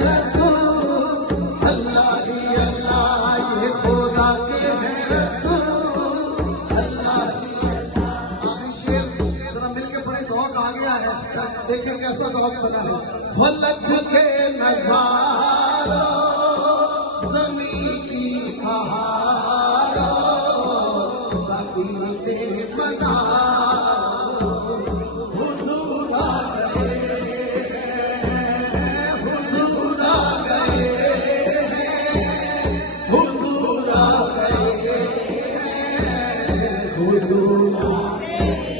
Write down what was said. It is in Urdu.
رسول، اللہ ہی اللہ یہ خدا کے ہیں رسول، اللہ ہی اللہ۔ آخری شعر ذرا مل کے پڑھیں، ذوق آ گیا ہے، دیکھیں کیسا ذوق بنا ہے۔ فلک کے نظاروں، زمین کی بہاروں، سبھی کے مناروں، حضور آ گئے ہیں، حضور آ گئے ہیں، حضور آ گئے ہیں، حضور آ گئے ہیں۔